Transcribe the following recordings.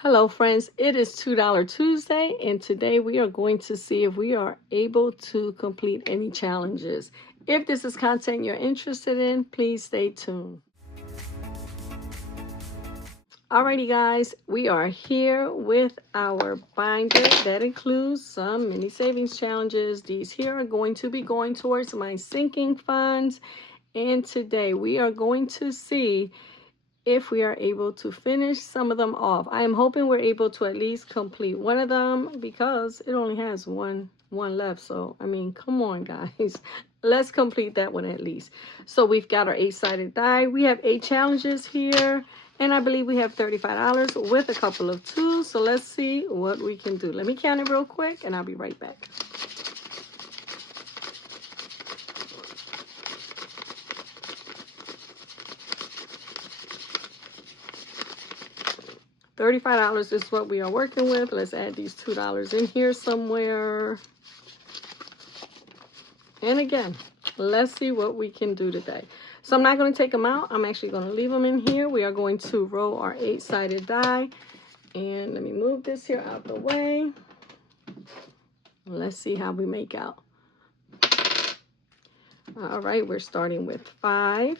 Hello friends, it is $2 Tuesday and today we are going to see if we are able to complete any challenges. If this is content you're interested in, please stay tuned. Alrighty guys, we are here with our binder that includes some mini savings challenges. These here are going to be going towards my sinking funds, and today we are going to see if we are able to finish some of them off. I am hoping we're able to at least complete one of them because it only has one left. So, I mean, come on, guys. Let's complete that one at least. So we've got our 8-sided die. We have 8 challenges here. And I believe we have $35 with a couple of 2s. So let's see what we can do. Let me count it real quick and I'll be right back. $35 is what we are working with. Let's add these $2 in here somewhere. And again, let's see what we can do today. So I'm not going to take them out. I'm actually going to leave them in here. We are going to roll our 8-sided die. And let me move this here out the way. Let's see how we make out. All right, we're starting with 5.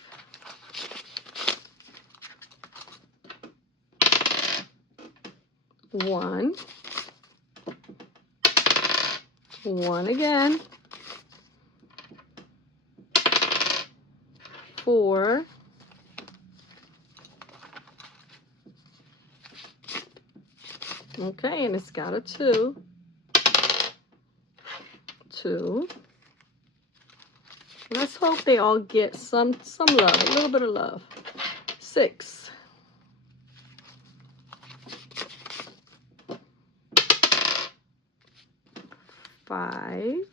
1. 1 again. 4. 'Okay, and it's got a 2. 2. Let's hope they all get some love, a little bit of love. 6. 5.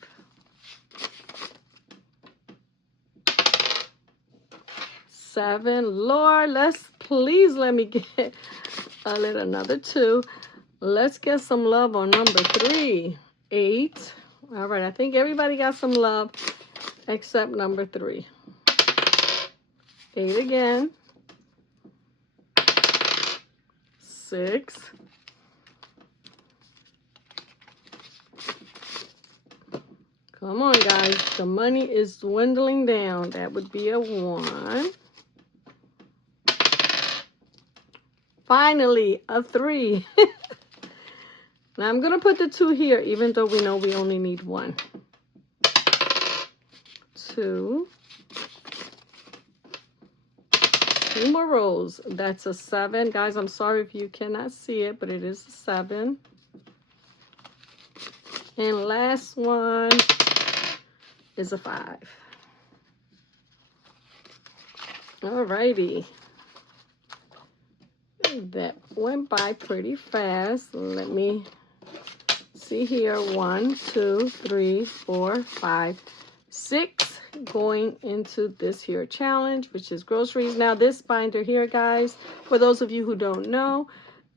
7. Lord, please let me get another 2. Let's get some love on number 3. 8. All right, I think everybody got some love except number 3. 8 again. 6. 'Come on, guys. The money is dwindling down. That would be a 1. Finally, a 3. Now, I'm going to put the 2 here, even though we know we only need 1. 2. 2 more rows. That's a 7. Guys, I'm sorry if you cannot see it, but it is a 7. And last one is a 5. Alrighty. That went by pretty fast. Let me see here. 1, 2, 3, 4, 5, 6 going into this here challenge, which is groceries. Now this binder here, guys, for those of you who don't know,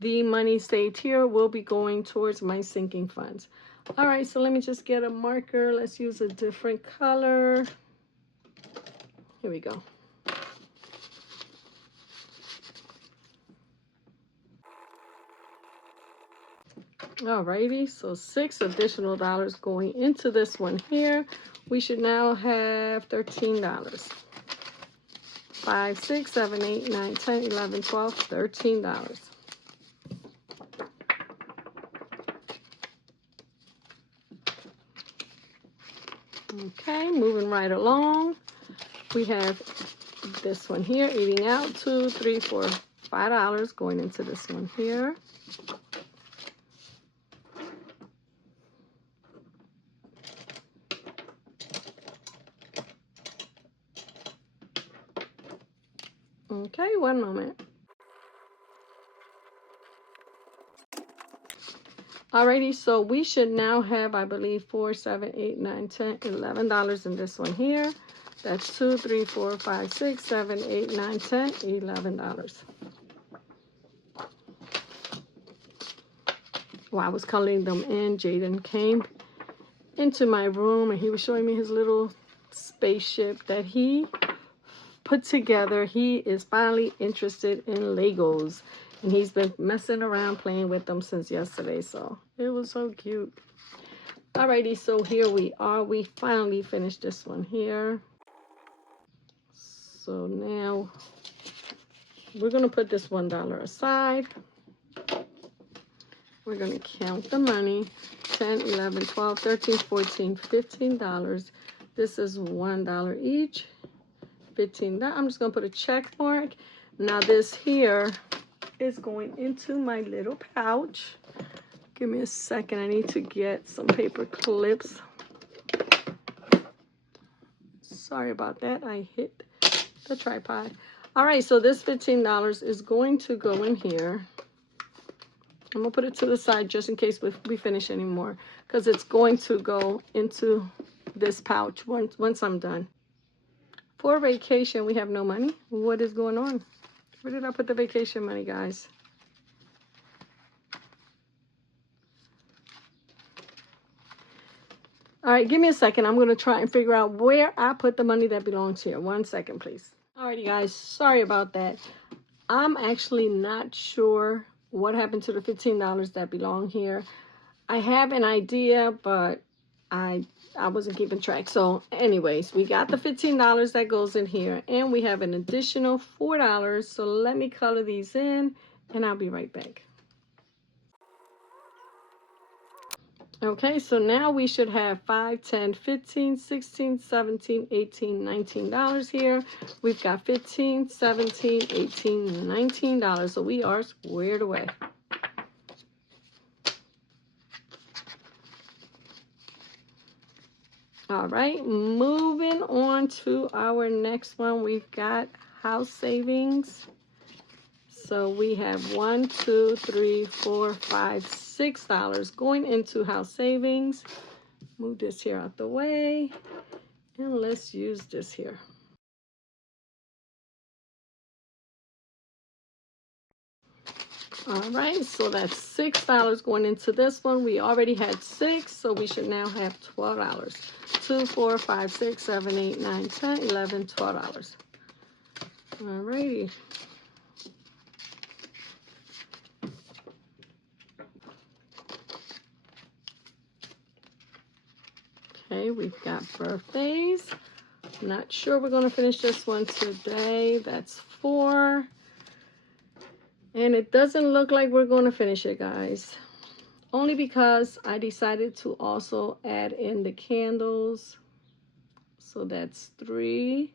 the money saved here will be going towards my sinking funds. All right, so let me just get a marker. Let's use a different color. Here we go. Alrighty, so 6 additional dollars going into this one here. We should now have $13. 5, 6, 7, 8, 9, 10, 11, 12, $13. Okay, moving right along. We have this one here, eating out, $2, $3, $4, $5 going into this one here. Okay, one moment. Alrighty, so we should now have, I believe, 4, 7, 8, 9, 10, $11 in this one here. That's 2, 3, 4, 5, 6, 7, 8, 9, 10, $11. While I was coloring them in, Jaden came into my room and he was showing me his little spaceship that he put together. He is finally interested in Legos. And he's been messing around playing with them since yesterday, so it was so cute. Alrighty, so here we are. We finally finished this one here. So now we're going to put this $1 aside. We're going to count the money. 10, 11, 12, 13, 14, $15. This is $1 each. $15. I'm just going to put a check mark. Now this here is going into my little pouch. Give me a second. I need to get some paper clips. Sorry about that. I hit the tripod. All right, so this $15 is going to go in here. I'm going to put it to the side just in case we finish anymore, because it's going to go into this pouch once I'm done. For vacation, we have no money. What is going on? Where did I put the vacation money, guys? All right, give me a second. I'm going to try and figure out where I put the money that belongs here. 1 second, please. Alrighty, guys. Sorry about that. I'm actually not sure what happened to the $15 that belong here. I have an idea, but I wasn't keeping track. So anyways, we got the $15 that goes in here, and we have an additional $4. So let me color these in, and I'll be right back. Okay, so now we should have $5, $10, $15, $16, $17, $18, $19 here. We've got $15, $17, $18, $19. So we are squared away. All right, moving on to our next one. We've got house savings. So we have $1, $2, $3, $4, $5, $6 going into house savings. Move this here out the way, and let's use this here. All right, so that's $6 going into this one. We already had 6, so we should now have $12. 2, 4, 5, 6, 7, 8, 9, 10, 11, $12. All righty. Okay, we've got birthdays. Not sure we're going to finish this one today. That's 4. And it doesn't look like we're going to finish it, guys. Only because I decided to also add in the candles. So that's 3.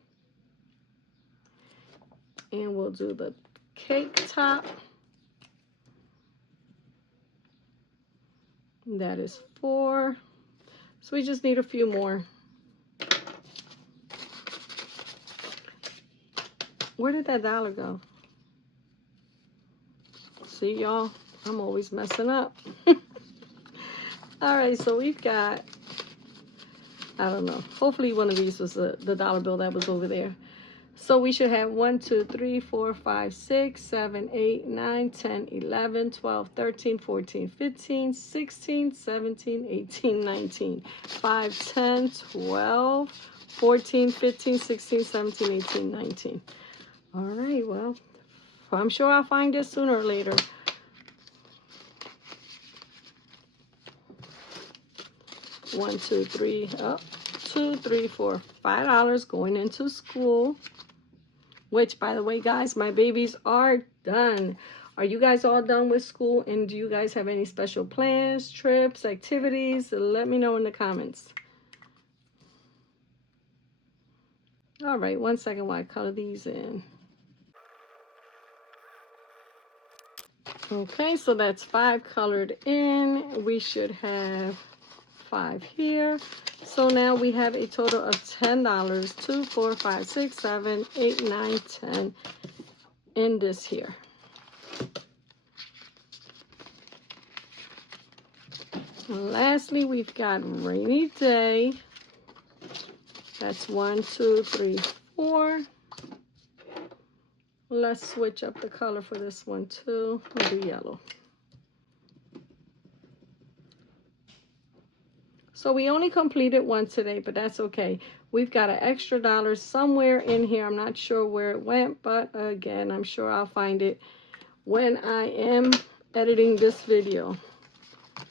And we'll do the cake top. That is 4. So we just need a few more. Where did that dollar go? See, y'all, I'm always messing up. All right, so we've got, I don't know. Hopefully one of these was the dollar bill that was over there. So we should have 1, 2, 3, 4, 5, 6, 7, 8, 9, 10, 11, 12, 13, 14, 15, 16, 17, 18, 19, 5, 10, 12, 14, 15, 16, 17, 18, 19. All right, well, I'm sure I'll find this sooner or later. $1, 2, 3, oh, 2, 3, 4, $5 going into school. Which, by the way, guys, my babies are done. Are you guys all done with school? And do you guys have any special plans, trips, activities? Let me know in the comments. All right, 1 second while I color these in. Okay, so that's 5 colored in. We should have 5 here. So now we have a total of $10. 2, 4, 5, 6, 7, 8, 9, 10 in this here. And lastly, we've got rainy day. That's 1, 2, 3, 4. Let's switch up the color for this one too. We'll do yellow. So we only completed one today, but that's okay. We've got an extra $1 somewhere in here. I'm not sure where it went, but again, I'm sure I'll find it when I am editing this video.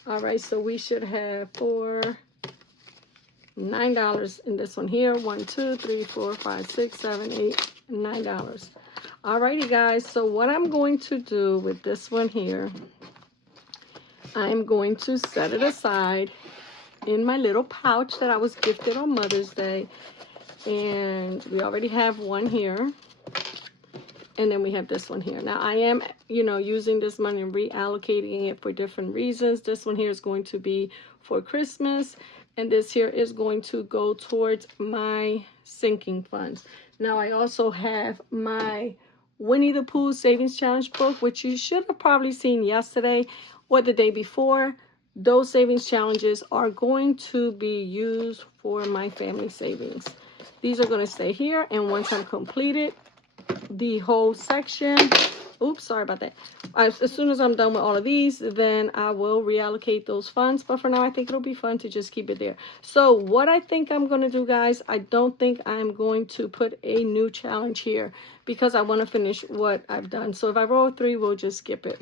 All right, so we should have $9 in this one here. 1, 2, 3, 4, 5, 6, 7, 8, $9. Alrighty, guys. So what I'm going to do with this one here, I'm going to set it aside in my little pouch that I was gifted on Mother's Day. And we already have one here. And then we have this one here. Now, I am, using this money and reallocating it for different reasons. This one here is going to be for Christmas. And this here is going to go towards my sinking funds. Now, I also have my Winnie the Pooh Savings Challenge book, which you should have probably seen yesterday or the day before. Those savings challenges are going to be used for my family savings. These are going to stay here. And once I'm completed, the whole section, oops, sorry about that, as soon as I'm done with all of these, then I will reallocate those funds. But for now, I think it'll be fun to just keep it there. So what I think I'm going to do, guys, I don't think I'm going to put a new challenge here because I want to finish what I've done. So if I roll 3, we'll just skip it.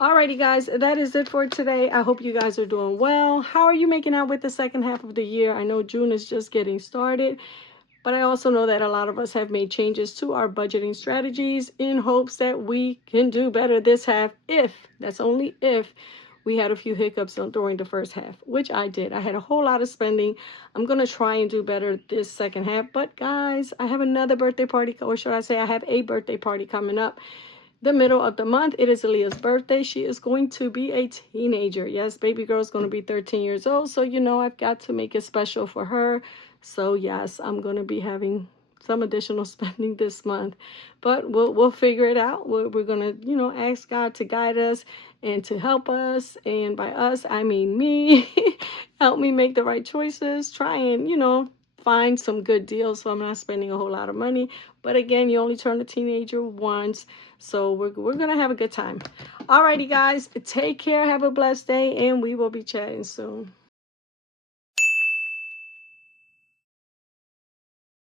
Alrighty, guys, that is it for today. I hope you guys are doing well. How are you making out with the second half of the year? I know June is just getting started. But I also know that a lot of us have made changes to our budgeting strategies in hopes that we can do better this half that's only if, we had a few hiccups during the first half, which I did. I had a whole lot of spending. I'm going to try and do better this second half. But guys, I have another birthday party, or should I say I have a birthday party coming up. The middle of the month, it is Aaliyah's birthday. She is going to be a teenager. Yes, baby girl is going to be 13 years old. So, I've got to make it special for her. So, yes, I'm going to be having some additional spending this month. But we'll figure it out. We're going to, ask God to guide us and to help us. And by us, I mean me. Help me make the right choices. Try and, find some good deals so I'm not spending a whole lot of money. But again, you only turn a teenager once. So we're going to have a good time. Alrighty, guys. Take care. Have a blessed day. And we will be chatting soon.